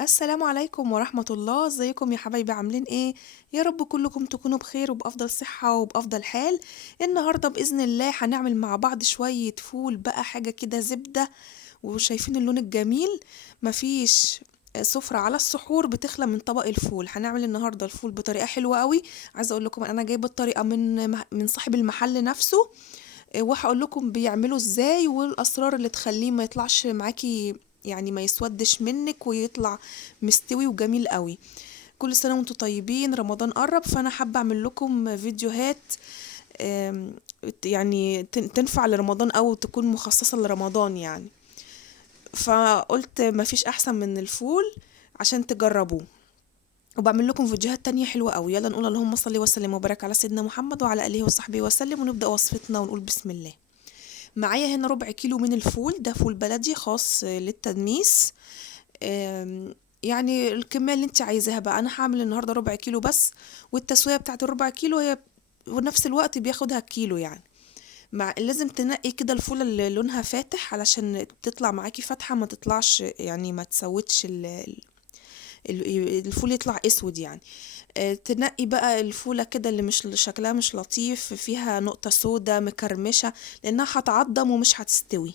السلام عليكم ورحمة الله، ازيكم يا حبايبي عاملين ايه؟ يا رب كلكم تكونوا بخير وبأفضل صحة وبأفضل حال. النهاردة بإذن الله هنعمل مع بعض شوية فول بقى، حاجة كده زبدة. وشايفين اللون الجميل؟ مفيش سفرة على السحور بتخلى من طبق الفول. هنعمل النهاردة الفول بطريقة حلوة قوي. عايزة اقول لكم انا جايبة الطريقة من صاحب المحل نفسه. وهقول لكم بيعملوا ازاي والاسرار اللي تخليه ما يطلعش معاكي، يعني ما يسودش منك ويطلع مستوي وجميل قوي. كل سنة وانتم طيبين، رمضان قرب، فانا حابة اعمل لكم فيديوهات آم، يعني تنفع لرمضان او تكون مخصصة لرمضان يعني. فقلت مفيش احسن من الفول عشان تجربوه. وبعمل لكم فيديوهات تانية حلوة قوي. يلا نقول اللهم صل وسلم وبارك على سيدنا محمد وعلى اله وصحبه وسلم، ونبدأ وصفتنا ونقول بسم الله. معايا هنا ربع كيلو من الفول، ده فول بلدي خاص للتدميس. يعني الكمية اللي انت عايزاها بقى. انا هعمل النهاردة ربع كيلو بس، والتسوية بتاعت الربع كيلو هي ونفس الوقت بياخدها كيلو يعني. لازم تنقي كده الفولة اللي لونها فاتح علشان تطلع معاكي فاتحة، ما تطلعش يعني ما تسودش الفول يطلع اسود يعني. تنقي بقى الفولة كده اللي مش شكلها مش لطيف، فيها نقطة سودا مكرمشة، لانها هتعضم ومش هتستوي.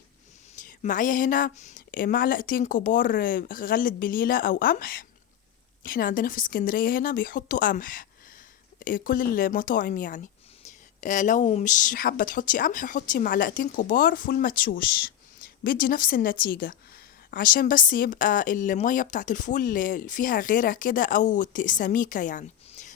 معايا هنا معلقتين كبار غلة بليلة او قمح. احنا عندنا في اسكندرية هنا بيحطوا قمح، كل المطاعم يعني. لو مش حابة تحطي قمح حطي معلقتين كبار فول مدشوش، بيدي نفس النتيجة. عشان بس يبقى المية بتاعت الفول فيها غيرة كده او سميكة يعني.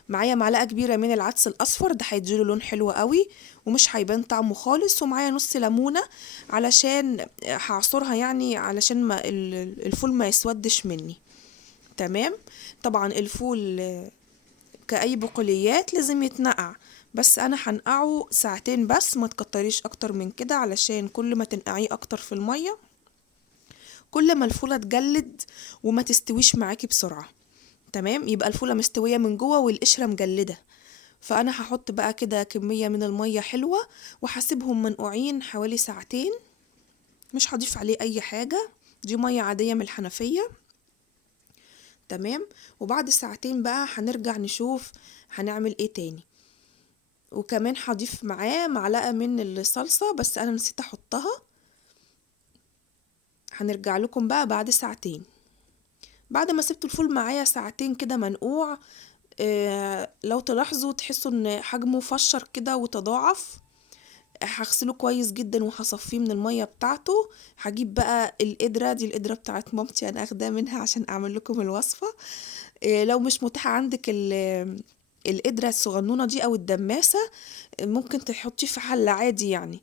معايا معلقة كبيرة من العدس الأصفر، ده هيديله لون حلو قوي ومش هيبان طعمه خالص. ومعايا نص ليمونة علشان هعصرها يعني علشان ما الفول ما يسودش مني. تمام. طبعا الفول كأي بقوليات لازم يتنقع، بس انا هنقعه ساعتين بس، ما تكتريش اكتر من كده، علشان كل ما تنقعيه اكتر في المية كل ما الفولة تجلد وما تستويش معاكي بسرعة. تمام، يبقى الفولة مستوية من جوه والقشرة مجلدة. فانا هحط بقى كده كمية من المية حلوة، وهسيبهم منقوعين حوالي ساعتين. مش هضيف عليه اي حاجة، دي مية عادية من الحنفية. تمام. وبعد ساعتين بقى هنرجع نشوف هنعمل ايه تاني. وكمان هضيف معاه معلقة من الصلصة بس انا نسيت احطها. هنرجع لكم بقى بعد ساعتين. بعد ما سبت الفول معايا ساعتين كده منقوع، لو تلاحظوا تحسوا ان حجمه فشر كده وتضاعف. هغسله كويس جدا وهصفيه من المية بتاعته. هجيب بقى القدرة دي، القدرة بتاعت مامتي انا اخدها منها عشان اعمل لكم الوصفة. لو مش متاحة عندك القدرة الصغنونة دي او الدماسة، ممكن تحطيه في حلة عادي يعني.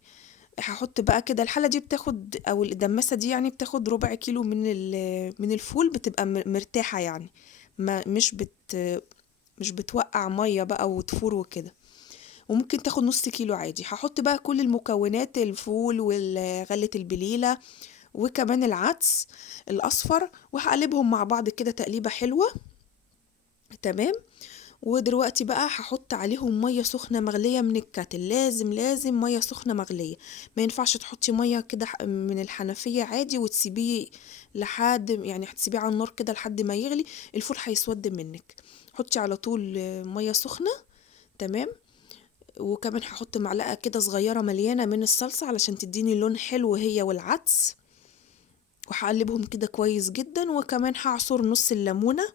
هحط بقى كده الحلة دي بتاخد او الدماسة دي يعني بتاخد ربع كيلو من الفول، بتبقى مرتاحة يعني. ما مش بتوقع مية بقى وتفور وكده. وممكن تاخد نص كيلو عادي. هحط بقى كل المكونات، الفول وغلة البليلة وكمان العدس الأصفر، وهقلبهم مع بعض كده تقليبة حلوة. تمام. ودلوقتي بقى هحط عليهم مية سخنة مغلية من الكاتل، لازم لازم مية سخنة مغلية. ما ينفعش تحطي مية كده من الحنفية عادي وتسيبيه لحد يعني هتسيبيه على النار كده لحد ما يغلي، الفول هيسود منك. حطي على طول مية سخنة. تمام. وكمان هحط معلقة كده صغيرة مليانة من الصلصة علشان تديني لون حلو هي والعدس. وهقلبهم كده كويس جدا، وكمان هعصر نص الليمونة.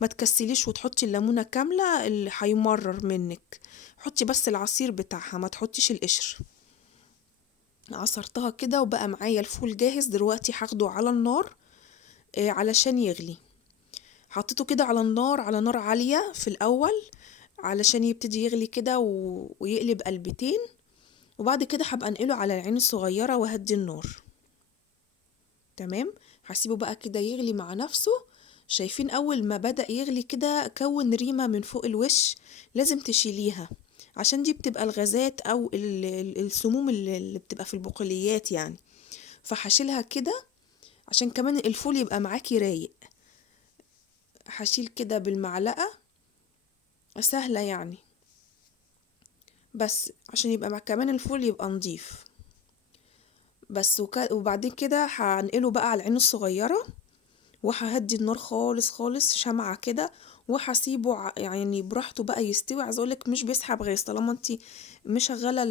ما تكسليش وتحطي الليمونة كاملة اللي هيمرر منك. حطي بس العصير بتاعها، ما تحطيش القشر. عصرتها كده وبقى معايا الفول جاهز. دلوقتي هاخده على النار علشان يغلي. حطيته كده على النار، على نار عالية في الأول علشان يبتدي يغلي كده ويقلب قلبتين. وبعد كده هبقى انقله على العين الصغيرة وهدي النار. تمام. هسيبه بقى كده يغلي مع نفسه. شايفين اول ما بدأ يغلي كده كون ريمة من فوق الوش، لازم تشيليها عشان دي بتبقى الغازات او السموم اللي بتبقى في البقوليات يعني. فهشيلها كده عشان كمان الفول يبقى معاكي رايق. هشيل كده بالمعلقة، سهلة يعني، بس عشان يبقى مع كمان الفول يبقى نضيف. بس وبعدين كده هنقله بقى على العين الصغيرة. وههدي النار خالص خالص شمعة كده، وهسيبه يعني براحته بقى يستوي. عايزة اقولك مش بيسحب غاز طالما انتي مشغلة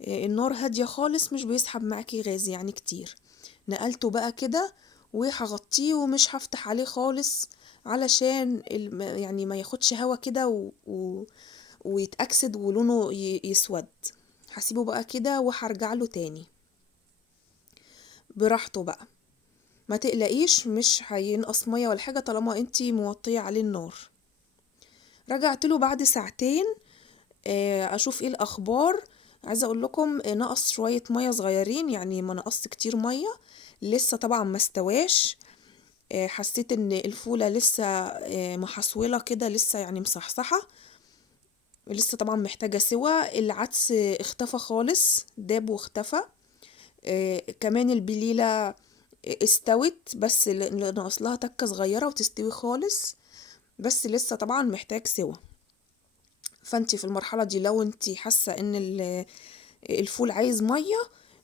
النار هادية خالص، مش بيسحب معاكي غاز يعني كتير. نقلته بقى كده وهغطيه ومش هفتح عليه خالص علشان يعني ما ياخدش هوا كده ويتأكسد ولونه يسود. هسيبه بقى كده وهرجع له تاني براحته بقى. ما تقلقيش مش هينقص ميه ولا حاجه طالما انتي موطيه عليه النار. رجعت له بعد ساعتين اشوف ايه الاخبار. عايزه اقول لكم نقص شويه ميه صغيرين، يعني ما نقص كتير ميه. لسه طبعا ما استواش. حسيت ان الفوله لسه محصوله كده، لسه يعني مصحصحه، لسه طبعا محتاجه سوا. العدس اختفى خالص، داب واختفى. كمان البليله استوت، بس ناقص لها تكه صغيره وتستوي خالص، بس لسه طبعا محتاج سوا. فانتي في المرحله دي لو انتي حاسه ان الفول عايز ميه،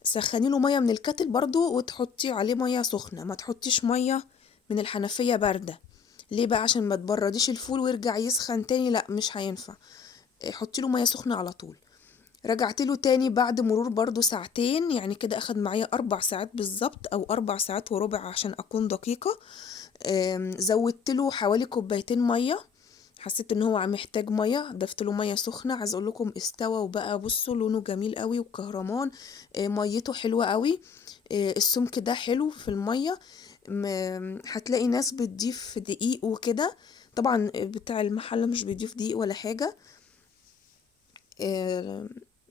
سخني له ميه من الكتل برضو وتحطي عليه ميه سخنه، ما تحطيش ميه من الحنفيه بارده. ليه بقى؟ عشان ما تبرديش الفول ويرجع يسخن تاني، لا مش هينفع. حطي له ميه سخنه على طول. رجعت له تاني بعد مرور برضو ساعتين، يعني كده اخد معايا 4 ساعات بالظبط او 4 ساعات وربع عشان اكون دقيقة. زودت له حوالي كوبايتين مية. حسيت ان هو محتاج مية، ضفت له مية سخنة. عايز اقول لكم استوى وبقى بصوا لونه جميل قوي وكهرمان. ميته حلوة قوي. السمك ده حلو في المية. هتلاقي ناس بتضيف دقيق وكده، طبعا بتاع المحل مش بيضيف دقيق ولا حاجة.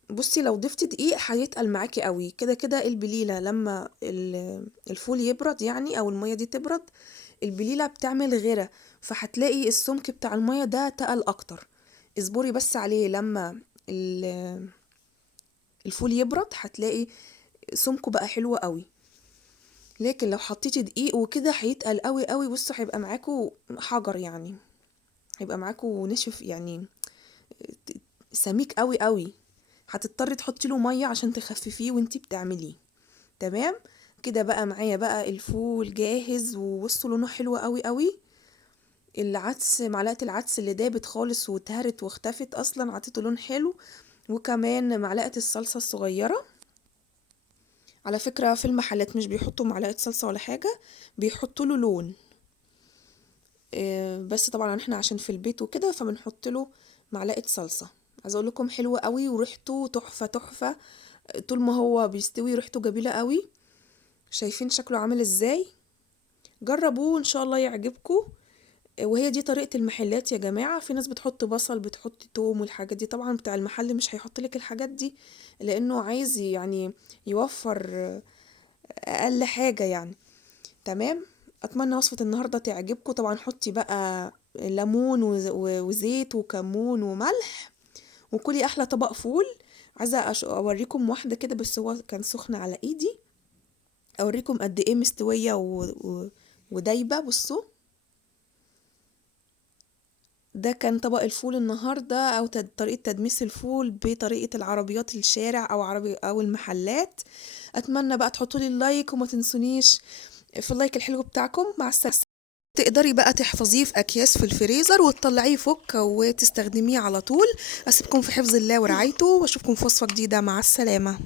بصي لو ضفتي دقيق هيتقل معاكي قوي. كده كده البليلة لما الفول يبرد يعني او المية دي تبرد، البليلة بتعمل غيرة، فهتلاقي السمك بتاع المية ده تقل اكتر. اصبري بس عليه لما الفول يبرد هتلاقي سمكه بقى حلو قوي. لكن لو حطيتي دقيق وكده هيتقل قوي قوي. بصوا هيبقى معاكوا حجر، يعني هيبقى معاكوا نشف يعني، سميك قوي قوي. هتضطري تحطي له ميه عشان تخففيه وانتي بتعمليه. تمام كده بقى معايا بقى الفول جاهز، ووصوا لونه حلو قوي قوي. العدس، معلقه العدس اللي دابت خالص واتهرت واختفت اصلا، عطيته لون حلو. وكمان معلقه الصلصه الصغيره. على فكره في المحلات مش بيحطوا معلقه صلصه ولا حاجه، بيحطوا له لون. بس طبعا احنا عشان في البيت وكده فبنحط له معلقه صلصه. عايزه اقول لكم حلو قوي وريحته تحفه تحفه. طول ما هو بيستوي ريحته جميله قوي. شايفين شكله عامل ازاي؟ جربوه ان شاء الله يعجبكم. وهي دي طريقة المحلات يا جماعة. في ناس بتحط بصل، بتحط توم والحاجات دي. طبعا بتاع المحل مش هيحط لك الحاجات دي لانه عايز يعني يوفر اقل حاجة يعني. تمام. اتمنى وصفة النهاردة تعجبكم. طبعا حطي بقى ليمون وزيت وكمون وملح، وكلي احلى طبق فول. عايزة اوريكم واحدة كده بس هو كان سخن على ايدي، اوريكم قد ايه مستوية ودايبة. بصوا ده كان طبق الفول النهاردة، او طريقة تدميس الفول بطريقة العربيات الشارع او عربي او المحلات. اتمنى بقى تحطوا لي اللايك وما تنسونيش في اللايك الحلو بتاعكم. مع السلامة. تقدري بقى تحفظيه في اكياس في الفريزر وتطلعيه فك وتستخدميه على طول. اسيبكم في حفظ الله ورعايته، واشوفكم في وصفة جديدة. مع السلامة.